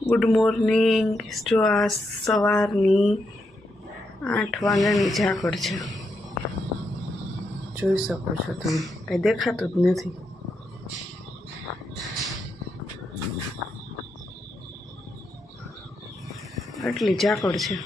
Good morning. જો આ સવારની 8 વાગ્યાની ઝાકળ છે, જોઈ શકો છો તમે, કંઈ દેખાતું જ નથી। આટલી ઝાકળ છે।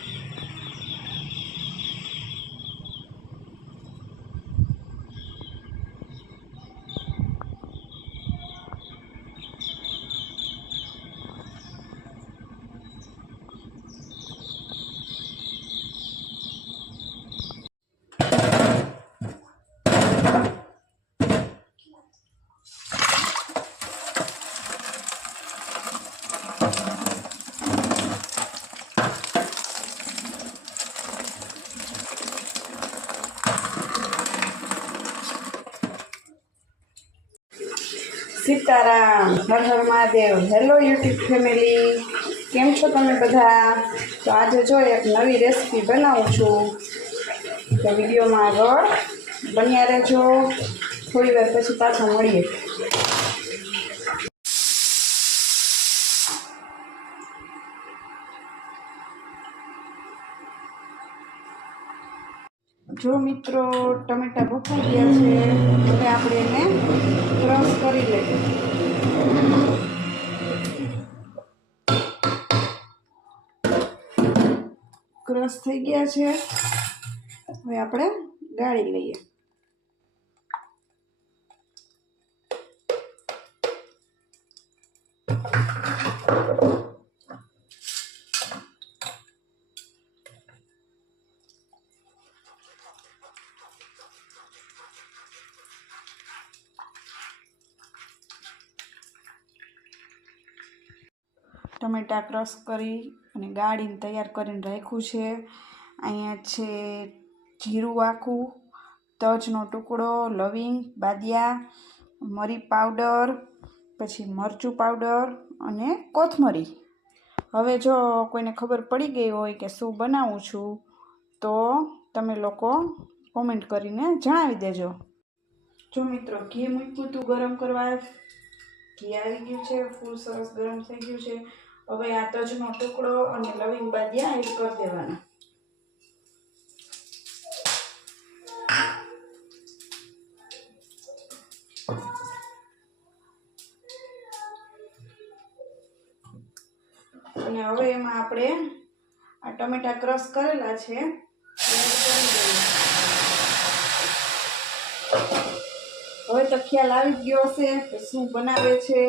Sitaram, Har Har Mahadev. Hello YouTube family, કેમ છો તમે બધા? તો આજે જો એક નવી રેસીપી બનાવું છું, તો વિડીયોમાં આગળ બન્યા રહેજો। થોડી વાર પછી પાછા મળીએ। જો મિત્રો, ટમેટા બફાઈ ગયા છે, હવે આપણે એને ક્રશ કરી લઈએ। ક્રશ થઈ ગયા છે, હવે આપણે ગાળી લઈએ। ટમેટા ક્રશ કરી અને ગાળીને તૈયાર કરીને રાખ્યું છે। અહીંયા છે જીરું આખું, તજનો ટુકડો, લવિંગ, બાદિયા, મરી પાવડર, પછી મરચું પાવડર અને કોથમરી। હવે જો કોઈને ખબર પડી ગઈ હોય કે શું બનાવું છું, તો તમે લોકો કોમેન્ટ કરીને જણાવી દેજો। જો મિત્રો, ઘી મૂક્યું હતું ગરમ કરવા, ઘી આવી ગયું છે, ફૂલ સરસ ગરમ થઈ ગયું છે। હવે આ તજનો ટુકડો અને લવિંગ બાદિયા એડ કરી દેવાના। અને હવે એમાં આપણે આ ટમેટા ક્રશ કરેલા છે એડ કરી દઈએ। હવે તો ખ્યાલ આવી ગયો હશે કે શું બનાવે છે।